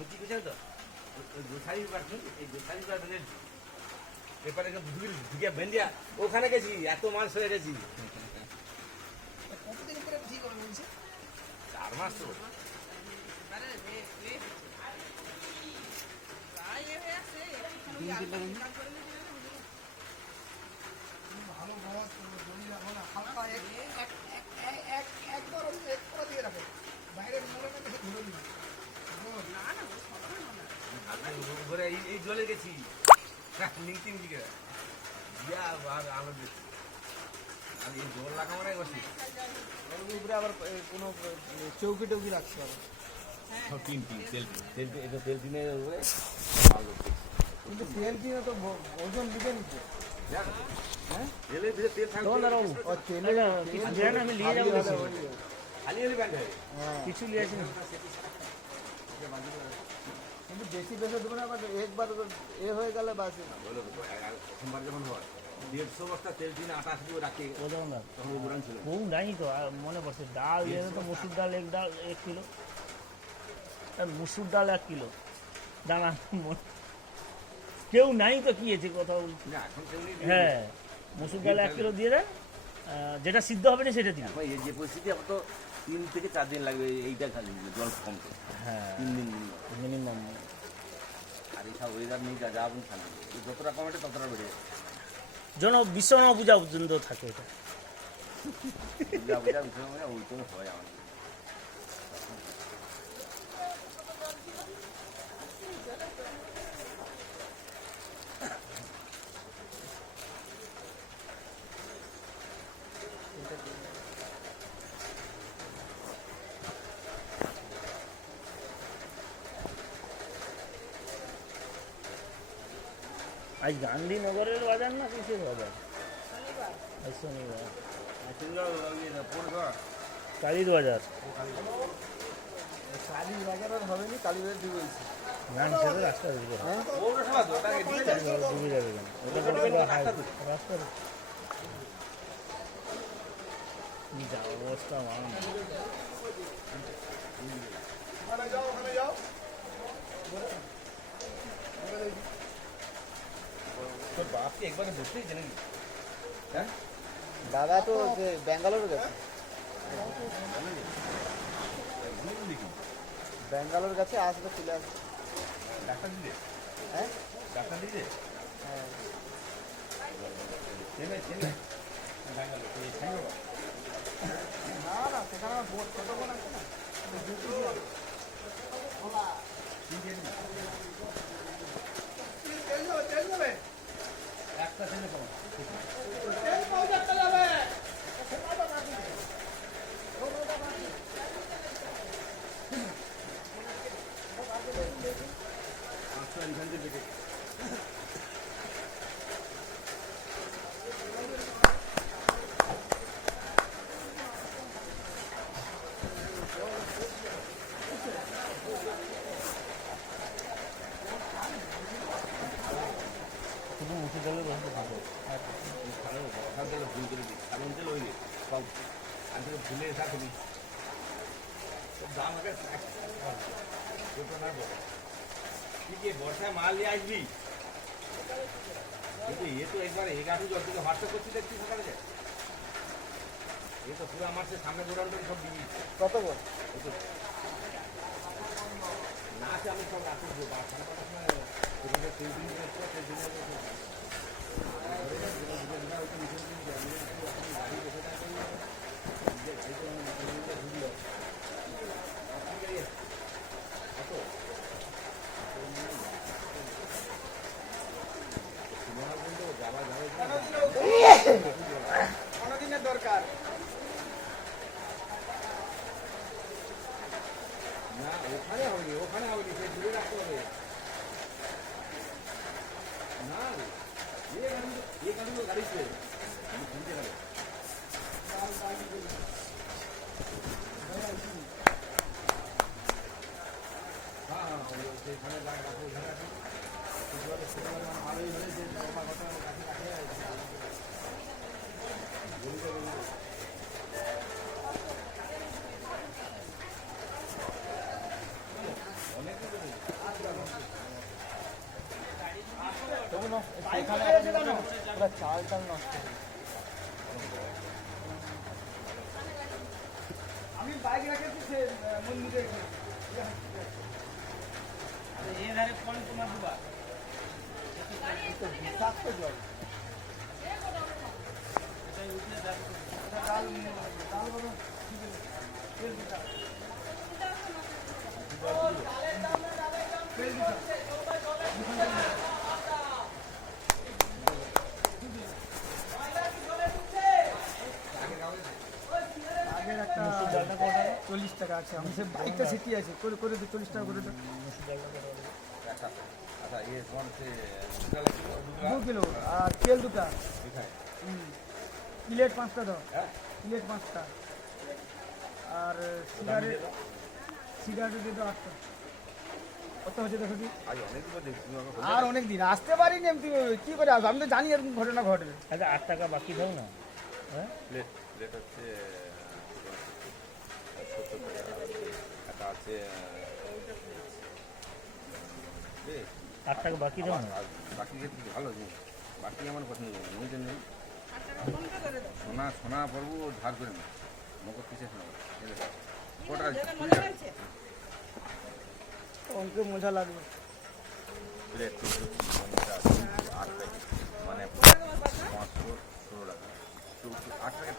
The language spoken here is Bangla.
আমি কি করছি তো ওই গোসাই পার্টি এই গোসাই পার্টি এরপরে ঢুকে বেন্ডিয়া ওখানে গেছি এত মাস হয়ে গেছি কতদিন করে ঠিক হবে বলছে 4 মাস তো ভালো বস জমি রাখো না হালকা একবার একবার দিয়ে রাখো বাইরের মনে ধরে দিবে ঘরে এই জলে গেছি লিঙ্কিং দিকে দিয়া আমাদের আমি এই জল লাগাবো না বসি উপরে আবার কোনো চৌকি টৌকি রাখতে হবে তেল টিনের উপরে কিন্তু তেল কিনে তো ওজন দিবে নিতে হ্যাঁ তেলের ভিতরে তেল থাকবে আমি নিয়ে যাবো খালি হলে ব্যান্ড হবে কিছু নিয়ে আসি কিন্তু বেশি বেশি দেবে না আবার একবার এ হয়ে গেলে বাসে বলো প্রথমবার যখন হয় 150 বস্তা তেল টিনে আটা শুধু রাখে ও যেমন না তখন উড়ান ছিল বহু নাই তো আর মনে পড়ছে ডাল দিয়ে তো মসুর ডাল 1 কিলো মুসুর ডাল 1 কিলো দানা কেউ নাই তো কি আছে কথা বলছি না এখন তেল নেই হ্যাঁ মসুর ডাল 1 কিলো দিয়ে দেন যেটা সিদ্ধ হবে না সেটা দিন এখন এই যে পরিস্থিতি এখন তো 3 থেকে 4 দিন লাগবে এইটা খালি জল কমতে হ্যাঁ 3 দিন মিনিমাম আর এই সব ওয়েদার নেই যা আপনি খালি যতটা কমে ততটা বেড়ে যায় জন বিশ্বনা পূজা পর্যন্ত থাকে এটা পূজা পূজা বিষয় ওই তো হয় আমাদের আজ গান্ধীনগরের বাজার না কিসের বাজার আজ শনিবার কালীর বাজার কালীর বাজার আর হবে না কালী বাজার ডুবে গেছে না সেটা রাস্তা ডুবে ডুবে যাবে কেন রাস্তা যা অবস্থা মান তোর বাপকে একবারে বসতেই নাকি হ্যাঁ দাদা তো ব্যাঙ্গালোর গেছে ব্যাঙ্গালোর গেছে আসবে চলে আসবে ডাক্তার দিলে হ্যাঁ ডাক্তার দিলে হ্যাঁ চেনে চেনে না না সেখানে আমার বোন ছোটো বোন আছে না একটা ছেলে কম শুধু মুসুর ডালের রসটা খাবো ভুলে থাকবি দাম আগে ঠিক আছে বর্ষায় মাল নিয়ে আসবি কিন্তু এ তো একবার 11 জল থেকে হোয়াটসঅ্যাপ করছি দেখছি সকালে এ তো পুরো আমার সামনে গোডাউনটা সব দিয়ে কত বোন না আছে আমি সব রাখি দেবো অনেকদিনের দরকার না ওখানে হবে ওখানে হবে সে দূরে রাখতে হবে না ये गाड़ी गाड़ी से हम घूमते गए हाँ हाँ সেখানে রাখো ওখানে রাখো ভালোই হয়েছে বাবা কথা কাছে কাছে অনেক নষ্ট এখানে পুরো চাল টাল নষ্ট। আমি বাইক রেখেছি সে মন্দিরে বিষাক্ত জল। আগের একটা 40 টাকা আছে, আমি সে বাইকটা শিখিয়ে আছে করে করে 40 টাকা করে দাও। আচ্ছা আচ্ছা ইয়ে তোমার হচ্ছে মুসুর ডাল 2 কিলো আর তেল 2টা, এখানে প্লেট 5টা দাও, হ্যাঁ প্লেট 5টা আর সিগারেট সিগারেট দিয়ে দাও 8টা। কত হচ্ছে দেখো দি? আজ অনেকবার দেখছি তুমি আমাকে আর অনেক দিন আসতে পারিনি, আমি কি করে আসবো, আমি তো জানি এরকম ঘটনা ঘটবে। আচ্ছা 8 টাকা বাকি দাও না। হ্যাঁ প্লেট প্লেট হচ্ছে 70 টাকা একটা আছে 8 টাকা বাকি দাও না। আর বাকি ক্ষেত্রে ভালো জিনিস বাকি আমার পছন্দ নেই তো নেই সোনা সোনা পড়বো ধার করে না নগদ কিসে সোনা কটা অঙ্কে মজা লাগবে। প্লেট 8 টাকা মানে 516 টাকা 8 টাকা